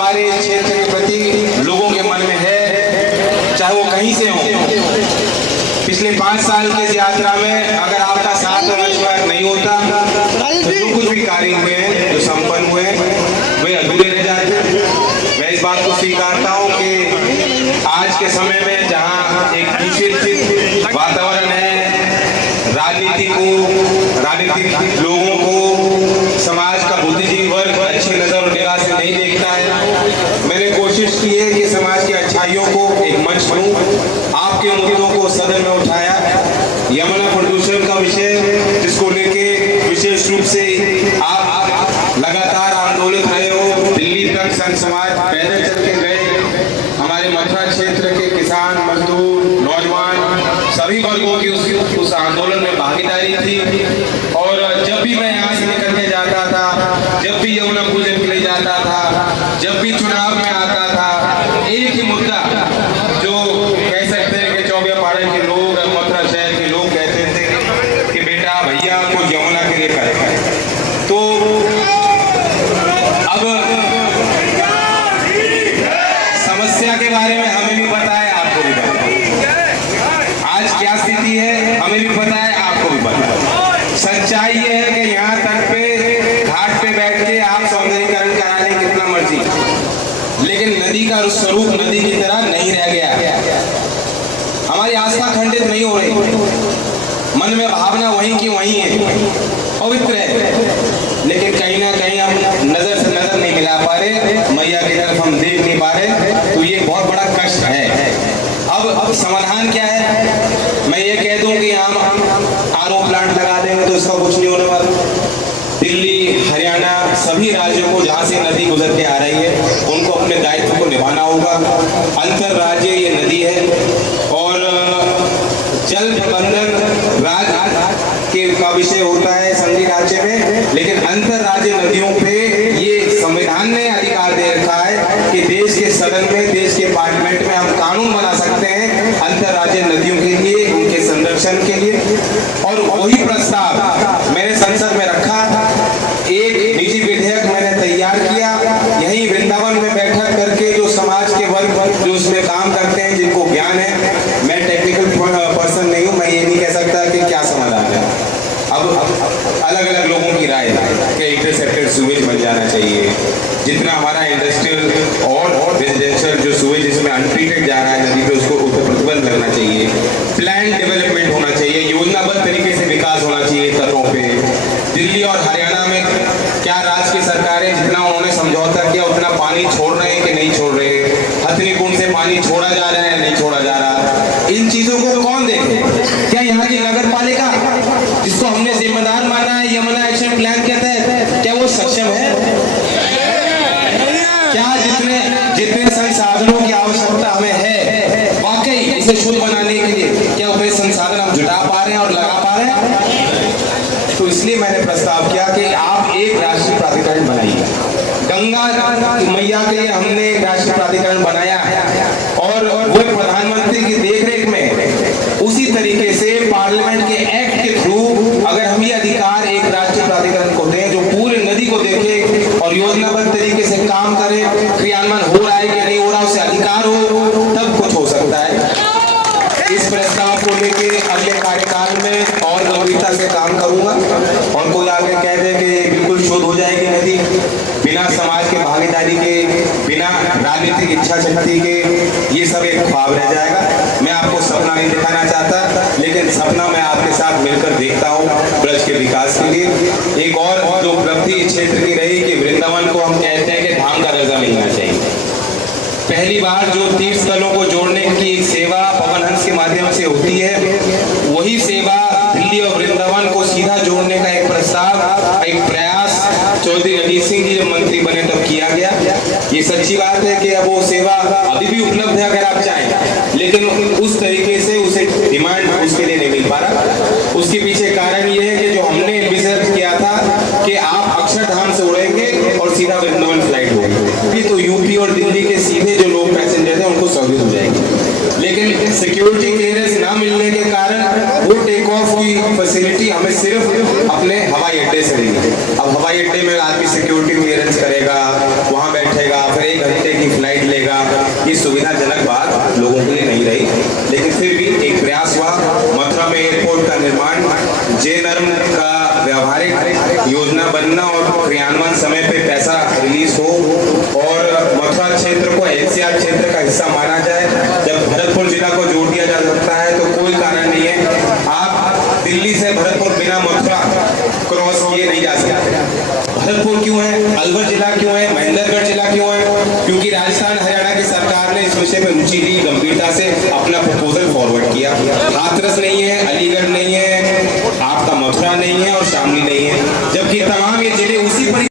हमारे क्षेत्र के प्रति लोगों के मन में है, चाहे वो कहीं से हो। पिछले 5 साल की इस यात्रा में अगर आपका साथ और मशवरा नहीं होता तो जो कुछ भी कार्य हुए हैं, जो संपन्न हुए हैं, वे अधूरे रह जाते। मैं इस बात को स्वीकारता हूँ कि आज के समय में जहाँ एक दूषित वातावरण है, राजनीतिक लोगों को समाज का बुद्धिजीवी वर्ग अच्छी नजर और निगाह से नहीं देखता है। मैंने कोशिश की है कि समाज की अच्छाइयों को एक मंच बनूं, आपके मुद्दों को सदन में उठाया। यमुना प्रदूषण का विषय जिसको लेके विशेष रूप से आप लगातार आंदोलित रहे हो, दिल्ली तक संघ समाज पैदल चल के गए। हमारे मथुरा क्षेत्र के किसान, मजदूर, नौजवान सभी वर्गों की उस आंदोलन में भागीदारी थी। और जब भी मैं यहाँ से निकल के जाता था, जब भी यमुना पूजन के लिए जाता था, जब भी चुनाव में आता था, एक ही मुद्दा जो कह सकते हैं कि चौबिया पाड़े के लोग, मथुरा शहर के लोग कहते थे कि बेटा भैया को यमुना के लिए करेगा। तो अब समस्या के बारे में हमें भी पता है, आपको भी पता है। आज क्या स्थिति है हमें भी पता है, आपको भी पता है। सच्चाई ये है कि यहाँ तट पे, घाट पे बैठ के आप सौंदर्यीकरण करा लें कितना मर्जी, लेकिन नदी का स्वरूप नदी की तरह नहीं रह गया। हमारी आस्था खंडित नहीं हो रही, मन में भावना वहीं की वहीं है, पवित्र है, लेकिन कहीं ना कहीं हम नजर से नजर नहीं मिला पा रहे, मैया की तरफ हम देख नहीं पा रहे। तो ये बहुत बड़ा कष्ट है। अब समाधान क्या है? मैं ये कह दूं कि हम आरओ प्लांट लगा देंगे तो इसका कुछ नहीं होने वाला। दिल्ली, हरियाणा, सभी राज्यों को जहाँ से नदी गुजर के आ रही है उनको अपने दायित्व को निभाना होगा। अंतरराज्यीय ये नदी है और जल प्रबंधन राज्य का विषय होता है संघीय राज्य में, लेकिन अंतरराज्यीय नदियों पे ये संविधान ने अधिकार दे रखा है कि देश के सदन में, देश के पार्लियामेंट में हम कानून बना सकते हैं अंतरराज्यीय नदियों के लिए, उनके संरक्षण के लिए। और वही प्रस्ताव मैंने संसद में रखा, एक निजी विधेयक मैंने तैयार किया, यही वृंदावन में बैठक करके जो समाज के वर्ग जो उसमें काम करते हैं, जिनको ज्ञान है, मैं टेक्निकल पर्सन नहीं हूँ, मैं ये नहीं कह सकता कि क्या समाधान है। अब अलग अलग लोगों की राय है कि इंटरसेप्टेड सूवेज बन जाना चाहिए, जितना हमारा इंडस्ट्रियल और रेजिडेंशियल जो सूवेज जिसमें अनट्रीटेड जा रहा है नदी पे, उसको ऊपर प्रतिबंध लगना चाहिए, प्लान डेवलपमेंट होना चाहिए, योजनाबद्ध तरीके से विकास होना चाहिए तटों पे। दिल्ली और हरियाणा में क्या राज्य की सरकारें जितना उन्होंने समझौता किया उतना पानी छोड़ रहे हैं कि नहीं छोड़ रहे, हथनी कुंड से पानी छोड़ा जा रहा है नहीं छोड़ा जा रहा, इन चीजों को कौन देखे? क्या यहाँ की नगर पालिका जिसको हमने जिम्मेदार माना है यमुना एक्शन प्लान के तहत, क्या वो सक्षम है? क्या जितने संसाधनों की आवश्यकता हमें है वाकई इसे शुद्ध बनाने के लिए, क्या उतने संसाधन हम जुटा पा रहे हैं और लगा पा रहे हैं? तो इसलिए मैंने प्रस्ताव किया कि आप एक राष्ट्रीय प्राधिकरण बनाइए। गंगा मैया के लिए हमने एक राष्ट्रीय प्राधिकरण बनाया और वो प्रधानमंत्री की देखरेख में उसी तरीके से पार्लियामेंट के एक्ट के थ्रू अगर हम ये अधिकार एक राष्ट्रीय प्राधिकरण को दें जो पूरी नदी को देखे और योजनाबद्ध तरीके से काम करे, क्रियान्वयन हो रहा है कि नहीं हो रहा, उससे अधिकार हो, तब कुछ हो सकता है। इस प्रस्ताव को लेके अगले कार्यकाल में और गंभीरता से काम करूंगा और कोई आगे कह दे कि बिल्कुल शोध हो जाएगी नदी, बिना समाज के भागीदारी के, बिना राजनीतिक इच्छा शक्ति के, ये सब एक ख्वाब रह जाएगा। मैं आपको सपना नहीं दिखाना चाहता, लेकिन सपना मैं आपके साथ मिलकर देखता हूँ ब्रज के विकास के लिए। एक और जो उपलब्धि क्षेत्र की रही कि वृंदावन को हम कहते हैं कि धाम का दर्जा मिलना चाहिए। पहली बार जो तीर्थ स्थलों को जोड़ने की एक सेवा पवन हंस के माध्यम से होती है, वही सेवा दिल्ली और वृंदावन को सीधा जोड़ने का एक प्रस्ताव, एक प्रयास चौधरी रणजीत सिंह जी जब मंत्री बने तब किया गया। ये सच्ची बात है कि अब वो सेवा अभी भी उपलब्ध है अगर आप चाहें, लेकिन उस तरीके से उसे डिमांड उसके लिए नहीं मिल पा रहा। उसके पीछे कारण ये है कि जो हमने रिसर्च किया था कि आप अक्षरधाम से उड़ेंगे और सीधा वृंदावन फ्लाइट होगी, तो यूपी और दिल्ली के सीधे जो लोग पैसेंजर थे उनको सहूलियत हो जाएगी, लेकिन सिक्योरिटी क्लियरेंस ना मिलने के कारण वो टेक ऑफ की फैसिलिटी हमें सिर्फ अपने हवाई अड्डे से देंगे। अब हवाई अड्डे में आदमी सिक्योरिटी क्लियरेंस करेगा, वहां बैठेगा, फिर 1 घंटे ये सुविधाजनक बात लोगों के लिए नहीं रही, लेकिन फिर भी एक प्रयास हुआ। मथुरा में एयरपोर्ट का निर्माण, जेएनआरएम का व्यावहारिक योजना बनना और क्रियान्वयन समय पे पैसा रिलीज हो और मथुरा क्षेत्र को एनसीआर क्षेत्र का हिस्सा माना जाए। जब भरतपुर जिला को जोड़ दिया जा सकता है तो कोई कारण नहीं है आप दिल्ली से भरतपुर बिना मथुरा क्रॉस किए नहीं जा सकते। भरतपुर क्यों है, अलवर जिला क्यों है, महेंद्रगढ़ जिला क्यों है? क्योंकि राजस्थान हरियाणा की सरकार ने इस विषय में रुचि ली, गंभीरता से अपना प्रपोजल फॉरवर्ड किया। हाथरस नहीं है, अलीगढ़ नहीं है, आपका मथुरा नहीं है और शामली नहीं है, जबकि तमाम ये जिले उसी पर